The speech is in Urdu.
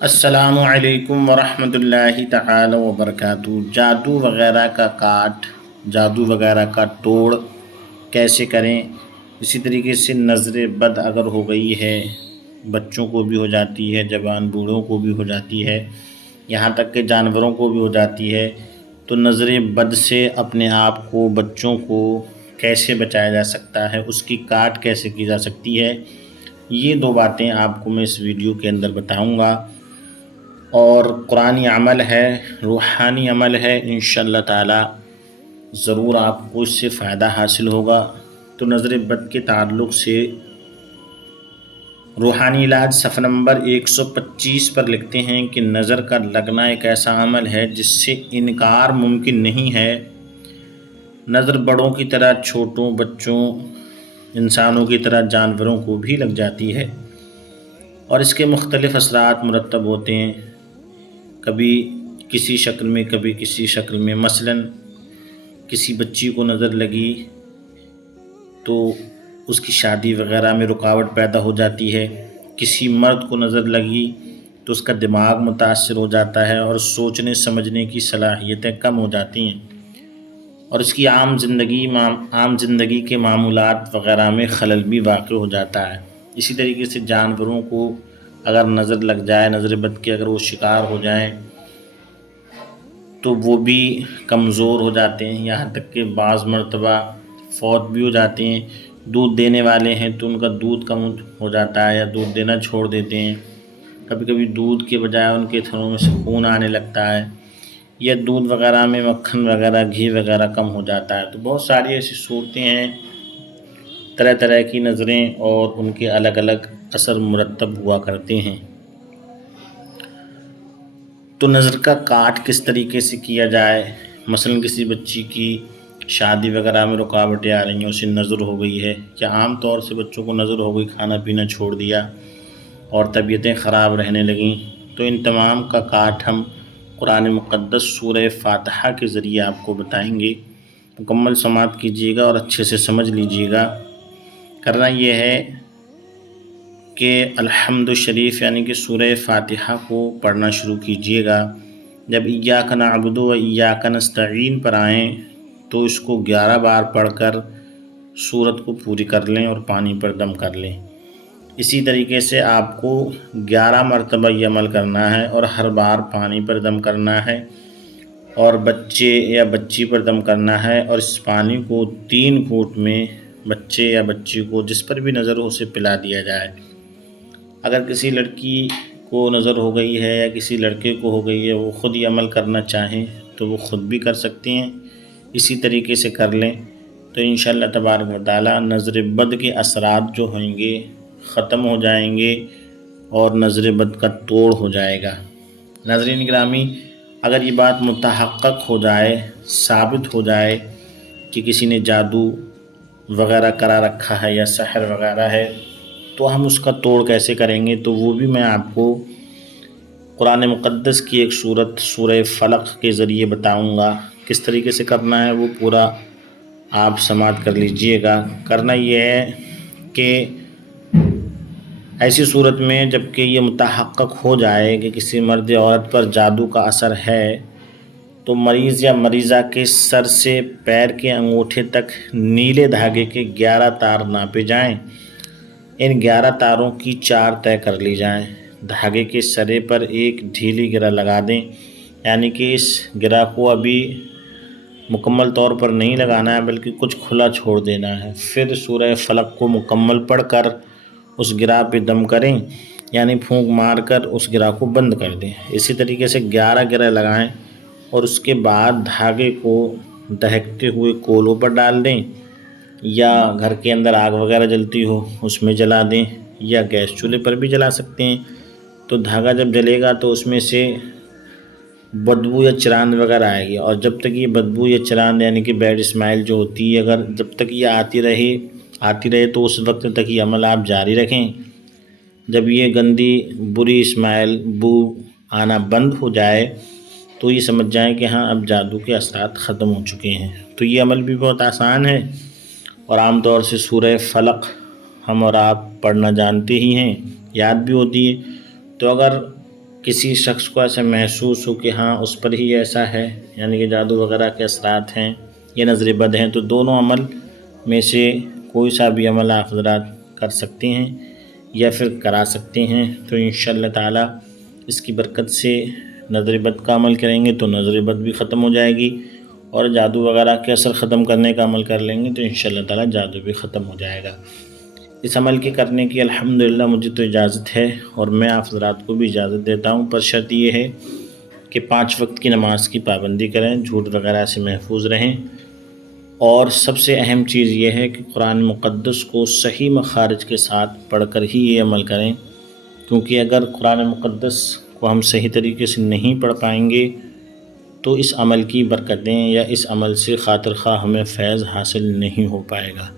السلام علیکم ورحمۃ اللہ تعالی وبرکاتہ۔ جادو وغیرہ کا کاٹ، جادو وغیرہ کا توڑ کیسے کریں؟ اسی طریقے سے نظر بد اگر ہو گئی ہے، بچوں کو بھی ہو جاتی ہے، جوان بوڑھوں کو بھی ہو جاتی ہے، یہاں تک کہ جانوروں کو بھی ہو جاتی ہے، تو نظر بد سے اپنے آپ کو، بچوں کو کیسے بچایا جا سکتا ہے، اس کی کاٹ کیسے کی جا سکتی ہے، یہ دو باتیں آپ کو میں اس ویڈیو کے اندر بتاؤں گا۔ اور قرآنی عمل ہے، روحانی عمل ہے، انشاءاللہ تعالی ضرور آپ کو اس سے فائدہ حاصل ہوگا۔ تو نظر بد کے تعلق سے روحانی علاج صفحہ نمبر 125 پر لکھتے ہیں کہ نظر کا لگنا ایک ایسا عمل ہے جس سے انکار ممکن نہیں ہے۔ نظر بڑوں کی طرح چھوٹوں، بچوں، انسانوں کی طرح جانوروں کو بھی لگ جاتی ہے، اور اس کے مختلف اثرات مرتب ہوتے ہیں، کبھی کسی شکل میں، کبھی کسی شکل میں۔ مثلاً کسی بچی کو نظر لگی تو اس کی شادی وغیرہ میں رکاوٹ پیدا ہو جاتی ہے، کسی مرد کو نظر لگی تو اس کا دماغ متاثر ہو جاتا ہے اور سوچنے سمجھنے کی صلاحیتیں کم ہو جاتی ہیں، اور اس کی عام زندگی کے معمولات وغیرہ میں خلل بھی واقع ہو جاتا ہے۔ اسی طریقے سے جانوروں کو اگر نظر لگ جائے، نظر بد کے اگر وہ شکار ہو جائیں تو وہ بھی کمزور ہو جاتے ہیں، یہاں تک کہ بعض مرتبہ فوت بھی ہو جاتے ہیں۔ دودھ دینے والے ہیں تو ان کا دودھ کم ہو جاتا ہے یا دودھ دینا چھوڑ دیتے ہیں، کبھی کبھی دودھ کے بجائے ان کے تھنوں میں سے خون آنے لگتا ہے، یا دودھ وغیرہ میں مکھن وغیرہ، گھی وغیرہ کم ہو جاتا ہے۔ تو بہت ساری ایسی صورتیں ہیں، طرح طرح کی نظریں اور ان کے الگ الگ اثر مرتب ہوا کرتے ہیں۔ تو نظر کا کاٹ کس طریقے سے کیا جائے؟ مثلاً کسی بچی کی شادی وغیرہ میں رکاوٹیں آ رہی ہیں، اسے نظر ہو گئی ہے، یا عام طور سے بچوں کو نظر ہو گئی، کھانا پینا چھوڑ دیا اور طبیعتیں خراب رہنے لگیں، تو ان تمام کا کاٹ ہم قرآن مقدس سورہ فاتحہ کے ذریعے آپ کو بتائیں گے۔ مکمل سماعت کیجیے گا اور اچھے سے سمجھ لیجیے گا۔ کرنا یہ ہے کہ الحمد شریف یعنی کہ سورہ فاتحہ کو پڑھنا شروع کیجیے گا۔ جب ایاک نعبد و ایاک نستعین پر آئیں تو اس کو 11 بار پڑھ کر سورت کو پوری کر لیں اور پانی پر دم کر لیں۔ اسی طریقے سے آپ کو 11 مرتبہ یہ عمل کرنا ہے اور ہر بار پانی پر دم کرنا ہے، اور بچے یا بچی پر دم کرنا ہے، اور اس پانی کو 3 گھونٹ میں بچے یا بچی کو جس پر بھی نظر ہو اسے پلا دیا جائے۔ اگر کسی لڑکی کو نظر ہو گئی ہے یا کسی لڑکے کو ہو گئی ہے، وہ خود یہ عمل کرنا چاہیں تو وہ خود بھی کر سکتے ہیں، اسی طریقے سے کر لیں تو انشاءاللہ تبارک و تعالی نظر بد کے اثرات جو ہوں گے ختم ہو جائیں گے اور نظر بد کا توڑ ہو جائے گا۔ ناظرین گرامی، اگر یہ بات متحقق ہو جائے، ثابت ہو جائے کہ کسی نے جادو وغیرہ کرا رکھا ہے یا سحر وغیرہ ہے، تو ہم اس کا توڑ کیسے کریں گے؟ تو وہ بھی میں آپ کو قرآن مقدس کی ایک سورت سورہ فلق کے ذریعے بتاؤں گا۔ کس طریقے سے کرنا ہے وہ پورا آپ سماعت کر لیجئے گا۔ کرنا یہ ہے کہ ایسی صورت میں جب کہ یہ متحقق ہو جائے کہ کسی مرد یا عورت پر جادو کا اثر ہے، تو مریض یا مریضہ کے سر سے پیر کے انگوٹھے تک نیلے دھاگے کے 11 تار ناپے جائیں۔ ان 11 تاروں کی 4 طے کر لی جائیں۔ دھاگے کے سرے پر ایک ڈھیلی گرہ لگا دیں، یعنی کہ اس گرہ کو ابھی مکمل طور پر نہیں لگانا ہے بلکہ کچھ کھلا چھوڑ دینا ہے۔ پھر سورہ فلق کو مکمل پڑھ کر اس گرہ پہ دم کریں، یعنی پھونک مار کر اس گرہ کو بند کر دیں۔ اسی طریقے سے 11 گرہ لگائیں اور اس کے بعد دھاگے کو دہکتے ہوئے کولوں پر ڈال دیں، یا گھر کے اندر آگ وغیرہ جلتی ہو اس میں جلا دیں، یا گیس چولہے پر بھی جلا سکتے ہیں۔ تو دھاگا جب جلے گا تو اس میں سے بدبو یا چراند وغیرہ آئے گی، اور جب تک یہ بدبو یا چراند یعنی کہ بیڈ اسمائل جو ہوتی ہے، اگر جب تک یہ آتی رہے تو اس وقت تک یہ عمل آپ جاری رکھیں۔ جب یہ گندی بری اسمائل بو آنا بند ہو جائے تو یہ سمجھ جائیں کہ ہاں اب جادو کے اثرات ختم ہو چکے ہیں۔ تو یہ عمل بھی بہت آسان ہے، اور عام طور سے سورہ فلق ہم اور آپ پڑھنا جانتے ہی ہیں، یاد بھی ہوتی ہے۔ تو اگر کسی شخص کو ایسا محسوس ہو کہ ہاں اس پر ہی ایسا ہے، یعنی کہ جادو وغیرہ کے اثرات ہیں یا نظر بد ہیں، تو دونوں عمل میں سے کوئی سا بھی عمل آپ حضرات کر سکتے ہیں یا پھر کرا سکتے ہیں، تو انشاءاللہ تعالی اس کی برکت سے نظر بد کا عمل کریں گے تو نظر بد بھی ختم ہو جائے گی، اور جادو وغیرہ کے اثر ختم کرنے کا عمل کر لیں گے تو انشاءاللہ تعالی جادو بھی ختم ہو جائے گا۔ اس عمل کے کرنے کی الحمدللہ مجھے تو اجازت ہے، اور میں آپ حضرات کو بھی اجازت دیتا ہوں، پر شرط یہ ہے کہ 5 وقت کی نماز کی پابندی کریں، جھوٹ وغیرہ سے محفوظ رہیں، اور سب سے اہم چیز یہ ہے کہ قرآن مقدس کو صحیح مخارج کے ساتھ پڑھ کر ہی یہ عمل کریں، کیونکہ اگر قرآن مقدس کو ہم صحیح طریقے سے نہیں پڑھ پائیں گے تو اس عمل کی برکتیں یا اس عمل سے خاطر خواہ ہمیں فیض حاصل نہیں ہو پائے گا۔